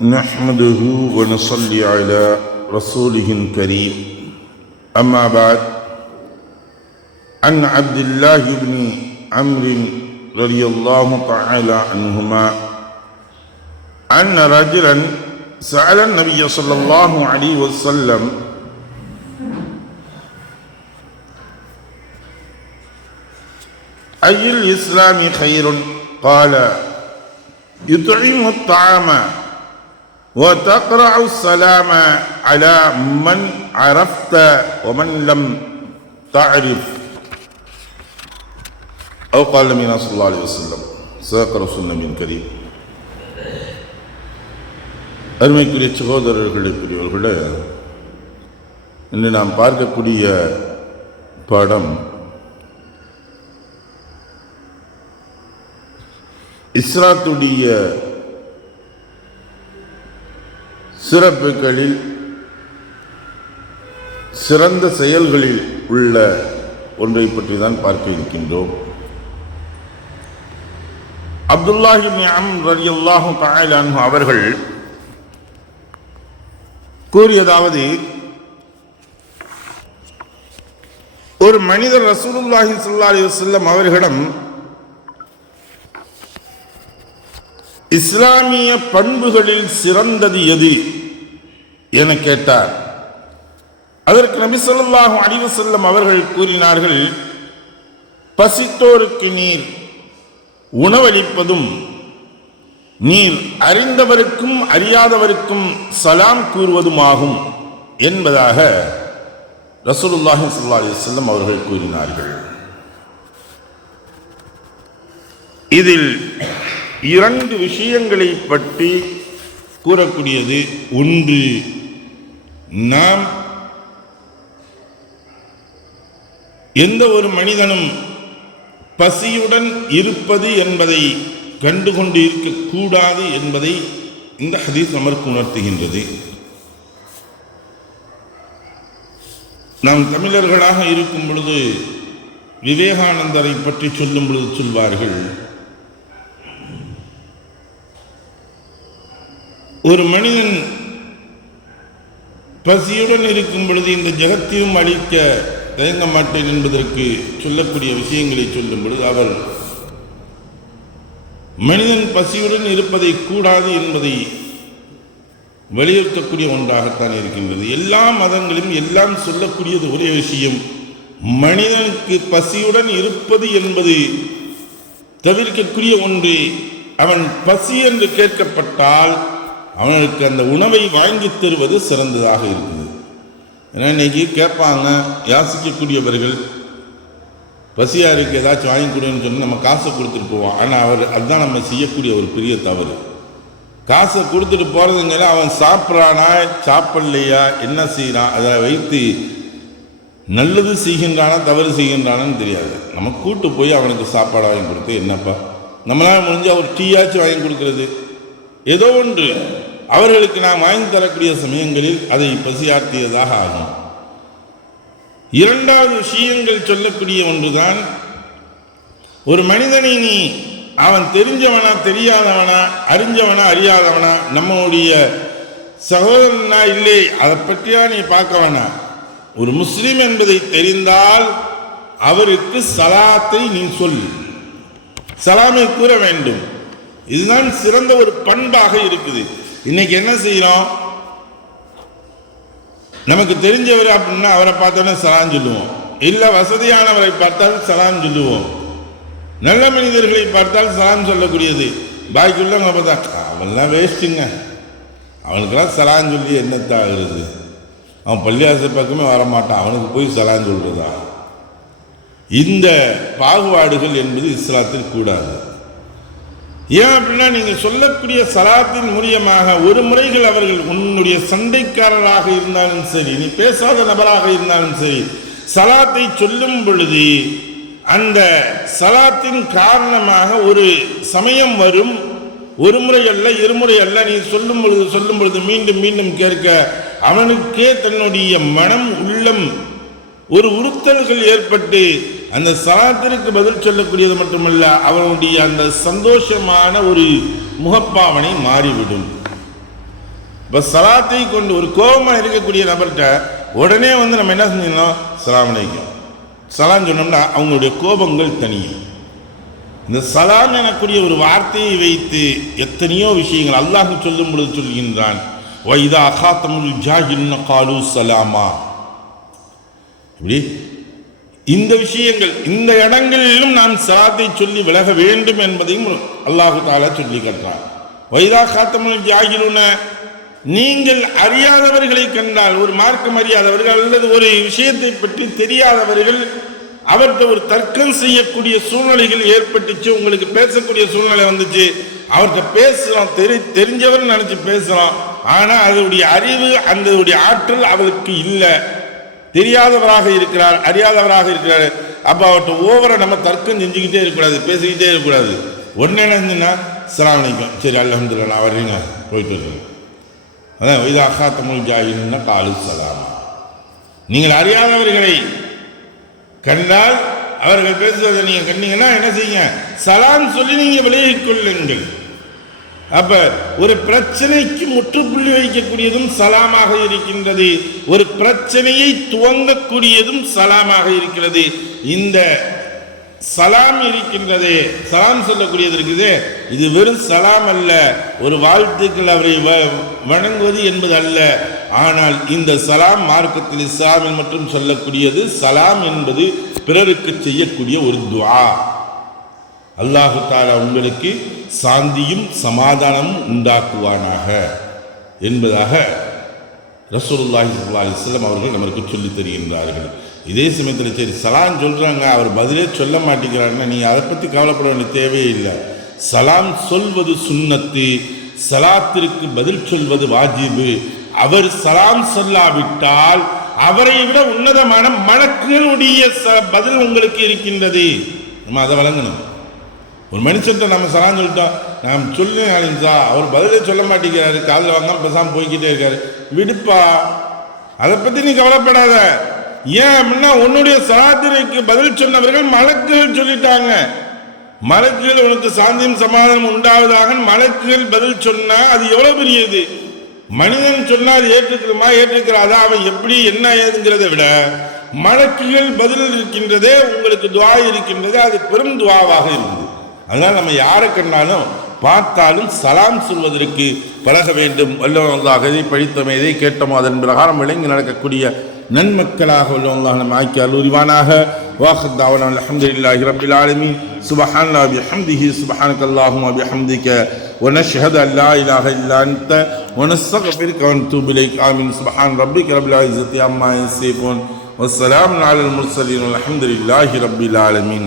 نحمده ونصلي على رسوله الكريم. أما بعد عن عبد الله بن عمرو رضي الله تعالى عنهما أن رجلا سأل النبي صلى الله عليه وسلم أي الإسلام خير؟ قال يطعم الطعام وتقرأ السلام على من عرفت ومن لم تعرف أو قال النبي صلى الله عليه وسلم صدق رسول النبي الكريم அருமைக்குரிய சகோதரர்களே பெரியவர்களே இன்று நாம் பார்க்கக்கூடிய படம் இஸ்லாத்துடைய சிறப்புகளில் சிறந்த செயல்களில் உள்ள ஒன்றை பற்றி தான் பார்க்க இருக்கின்றோம். அப்துல்லாஹி அம் ரலியல்லாஹு அவர்கள் கூறியதாவது ஒரு மனிதர் ரசூலுல்லாஹி ஸல்லல்லாஹு அலி வல்லம் அவர்களிடம் இஸ்லாமிய பண்புகளில் சிறந்தது எது? என கேட்டார். அதற்கு நபி ஸல்லல்லாஹு அலைஹி செல்லும் அவர்கள் கூறினார்கள் பசித்தோருக்கு நீர் உணவளிப்பதும் நீர் அறிந்தவருக்கும் அறியாதவருக்கும் சலாம் கூறுவதுமாகும் என்பதாக ரசூலுல்லாஹி ஸல்லல்லாஹு அலி செல்லம் அவர்கள் கூறினார்கள். இதில் இரண்டு விஷயங்களை பற்றி கூறக்கூடியது ஒன்று நாம் எந்த ஒரு மனிதனும் பசியுடன் இருப்பது என்பதை கண்டுகொண்டு இருக்கக்கூடாது என்பதை இந்த ஹதீஸ் நமக்கு உணர்த்துகின்றது. நாம் தமிழர்களாக இருக்கும் பொழுது விவேகானந்தரை பற்றி சொல்லும் பொழுது சொல்வார்கள் ஒரு மனிதன் பசியுடன் இருக்கும் பொழுது இந்த ஜெகத்தையும் அழிக்க தயங்க மாட்டேன் என்பதற்கு சொல்லக்கூடிய விஷயங்களை சொல்லும் பொழுது அவர் மனிதன் பசியுடன் இருப்பதை கூடாது என்பதை வலியுறுத்தக்கூடிய ஒன்றாகத்தான் இருக்கின்றது. எல்லா மதங்களும் எல்லாம் சொல்லக்கூடியது ஒரே விஷயம் மனிதனுக்கு பசியுடன் இருப்பது என்பது தவிர்க்கக்கூடிய ஒன்று. அவன் பசி என்று கேட்கப்பட்டால் அவனுக்கு அந்த உணவை வாங்கி தருவது சிறந்ததாக இருக்குது. ஏன்னா இன்னைக்கு கேட்பாங்க யாசிக்கக்கூடியவர்கள் பசியாக இருக்கு ஏதாச்சும் வாங்கி கொடுன்னு சொல்லி நம்ம காசை கொடுத்துட்டு போவோம். ஆனால் அவர் அதுதான் நம்ம செய்யக்கூடிய ஒரு பெரிய தவறு. காசை கொடுத்துட்டு போகிறதுங்கிற அவன் சாப்பிட்றானா சாப்பிடலையா என்ன செய்கிறான் அதை வைத்து நல்லது செய்கின்றானா தவறு செய்கின்றானான்னு தெரியாது. நம்ம கூட்டு போய் அவனுக்கு சாப்பாடு வாங்கி கொடுத்து என்னப்பா? நம்மளால் முடிஞ்சு அவர் டீயாச்சும் வாங்கி கொடுக்கறது. ஏதோ ஒன்று. அவர்களுக்கு நாம் வாங்கி தரக்கூடிய சமயங்களில் அதை பசியாற்றியதாக ஆகும். இரண்டாவது விஷயங்கள் சொல்லக்கூடிய ஒன்றுதான் ஒரு மனிதனை நீ அவன் தெரிஞ்சவனா தெரியாதவனா அறிஞ்சவனா அறியாதவனா நம்மளுடைய சகோதரனா இல்லை அதை பற்றியா நீ பார்க்க வேணாம் ஒரு முஸ்லீம் என்பதை தெரிந்தால் அவருக்கு சலாத்தை நீ சொல். சலாமை கூற வேண்டும். இதுதான் சிறந்த ஒரு பண்பாக இருக்குது. இன்னைக்கு என்ன செய்யறோம்? நமக்கு தெரிஞ்சவர் அப்படின்னா அவரை பார்த்தோன்னே சலான் சொல்லுவோம். இல்லை வசதியானவரை பார்த்தால் சலான் சொல்லுவோம். நல்ல மனிதர்களை பார்த்தால் சலான் சொல்லக்கூடியது. பாக்கியுள்ளவங்க பார்த்தா அவன்லாம் வேஸ்ட்டுங்க. அவனுக்கெல்லாம் சலான் சொல்லி என்னத்தாகிறது அவன் பள்ளியாசை பக்கமே வரமாட்டான். அவனுக்கு போய் சலான் சொல்றதா? இந்த பாகுபாடுகள் என்பது இஸ்லாத்தில் கூடாது. ஏன் அப்படின்னா நீங்கள் சொல்லக்கூடிய சலாத்தின் மூலியமாக ஒரு முறைகள் அவர்கள் உன்னுடைய சண்டைக்காரராக இருந்தாலும் சரி நீ பேசாத நபராக இருந்தாலும் சரி சலாத்தை சொல்லும் பொழுது அந்த சலாத்தின் காரணமாக ஒரு சமயம் வரும். ஒரு முறை அல்ல இருமுறை அல்ல நீ சொல்லும் பொழுது சொல்லும் பொழுது மீண்டும் மீண்டும் கேட்க அவனுக்கே தன்னுடைய மனம் உள்ளம் ஒரு உறுத்தல்கள் ஏற்பட்டு அந்த சலாத்திற்கு பதில் சொல்லக்கூடியது மட்டுமல்ல அவனுடைய அந்த சந்தோஷமான ஒரு முகப்பாவனை மாறிவிடும். இப்போ சலாத்தை கொண்டு ஒரு கோபமாக இருக்கக்கூடிய நபர்கிட்ட உடனே வந்து நம்ம என்ன செஞ்சோம் சலாம் அலைக்கும். சலாம் சொன்னோம்னா அவங்களுடைய கோபங்கள் தனியும் இந்த சலாம் எனக்கூடிய ஒரு வார்த்தையை வைத்து எத்தனையோ விஷயங்கள் அல்லாஹ் சொல்லும் பொழுது சொல்கின்றான். வைதா அகாத்தமுல் ஜாஹின் காலு சலாமா. இப்படி இந்த விஷயங்கள் இந்த இடங்களிலும் நாம் சலாத்தை சொல்லி விலக வேண்டும் என்பதையும் அல்லாஹு தாலா சொல்லி கற்றான் வைதா காத்தமுல் ஜாகிலுன நீங்கள் அறியாதவர்களை கண்டால் ஒரு மார்க்கம் அறியாதவர்கள் அல்லது ஒரு விஷயத்தை பற்றி தெரியாதவர்கள் அவர்கிட்ட ஒரு தர்க்கம் செய்யக்கூடிய சூழ்நிலைகள் ஏற்பட்டுச்சு உங்களுக்கு பேசக்கூடிய சூழ்நிலை வந்துச்சு அவர்கிட்ட பேசுகிறோம் தெரி தெரிஞ்சவர் நினைச்சு பேசுகிறோம் ஆனால் அதனுடைய அறிவு அந்த ஆற்றல் அவளுக்கு இல்லை. தெரியாதவராக இருக்கிறார் அறியாதவராக இருக்கிறார். அப்போ அவர்கிட்ட ஓவரை நம்ம தர்க்கம் செஞ்சுக்கிட்டே இருக்கக்கூடாது பேசிக்கிட்டே இருக்கக்கூடாது. ஒன்று என்னதுன்னா சலாம் அலைக்கும். சரி அல்ஹம்துலில்லாஹ் வர்றீங்க. போயிட்டு இருக்கேன் அதான் இது அஹா தமிழ் ஜாயின்னா காலு சலாம். நீங்கள் அறியாதவர்களை கண்டால் அவர்கள் பேசுவதை நீங்கள் கண்டீங்கன்னா என்ன செய்யுங்க? சலாம் சொல்லி நீங்கள் விலகிக் கொள்ளுங்கள். அப்ப ஒரு பிரச்சனைக்கு முற்றுப்புள்ளி வைக்கக்கூடியதும் சலாமாக இருக்கின்றது. ஒரு பிரச்சனையை துவங்கக்கூடியதும் சலாமாக இருக்கிறது. இந்த சலாம் இருக்கின்றதே சலாம் சொல்லக்கூடியது இருக்குது. இது வெறும் சலாம் அல்ல. ஒரு வாழ்த்துக்கள் அவரை வ- வணங்குவது என்பது அல்ல. ஆனால் இந்த சலாம் மார்க்கத்தில் இஸ்லாமில் மட்டும் சொல்லக்கூடியது சலாம் என்பது பிறருக்கு செய்யக்கூடிய ஒரு துவா அல்லாஹு தாலா உங்களுக்கு சாந்தியும் சமாதானமும் உண்டாக்குவானாக என்பதாக ரசூலுல்லாஹி ஸல்லல்லாஹு அலைஹி அவர்கள் நமக்கு சொல்லித் தருகின்றார்கள். இதே சமயத்தில் சரி சலாம் சொல்கிறாங்க அவர் பதிலே சொல்ல மாட்டேங்கிறாருன்னா நீ அதை பற்றி கவலைப்பட வேண்டிய தேவையே இல்லை. சலாம் சொல்வது சுன்னத்து சலாத்திற்கு பதில் சொல்வது வாஜிபு. அவர் சலாம் சொல்லாவிட்டால் அவரை விட உன்னதமான மலக்குகளுடைய ச- பதில் உங்களுக்கு இருக்கின்றது. நம்ம அதை வழங்கணும். ஒரு மனுஷன்ட்ட நம்ம சரான்னு சொல்லிட்டோம் நாம் சொல்லி அழிஞ்சா அவர் பதிலே சொல்ல மாட்டேங்கிறாரு காதில் வாங்காமல் பேசாமல் போய்கிட்டே இருக்காரு. விடுப்பா அதை பற்றி நீ கவலைப்படாத. ஏன் அப்படின்னா உன்னுடைய சராத்திரைக்கு பதில் சொன்னவர்கள் மலக்குகள் சொல்லிட்டாங்க. மலக்குகள் உனக்கு சாந்தியும் சமாதானம் உண்டாவதாக மலக்குகள் பதில் சொன்னா அது எவ்வளவு பெரியது? மனிதன் சொன்னால் அது ஏற்றுக்கிறோமா ஏற்றுக்கிறாதா அவன் எப்படி என்ன ஏதுங்கிறதை விட மலக்குகள் பதில் இருக்கின்றதே உங்களுக்கு துவா இருக்கின்றதே அது பெரும் துவாவாக இருக்குது அதனால் நம்ம யாரை கண்டாலும் பார்த்தாலும் சலாம் சொல்வதற்கு பழக வேண்டும் வல்லவர்களாக எதை படித்தோம் எதை கேட்டோமோ அதன் பிரகாரம் விளங்கி நடக்கக்கூடிய நன்மக்களாக உள்ளவங்களாக நம்ம ஆக்கி அலுரிவானாக واخر دعوانا الحمد لله رب العالمين سبحان الله بحمده سبحانك اللهم وبحمدك ونشهد ان لا اله الا انت ونستغفرك ونتوب اليك امين سبحان ربك رب العزه عما يصفون والسلام على المرسلين والحمد لله رب العالمين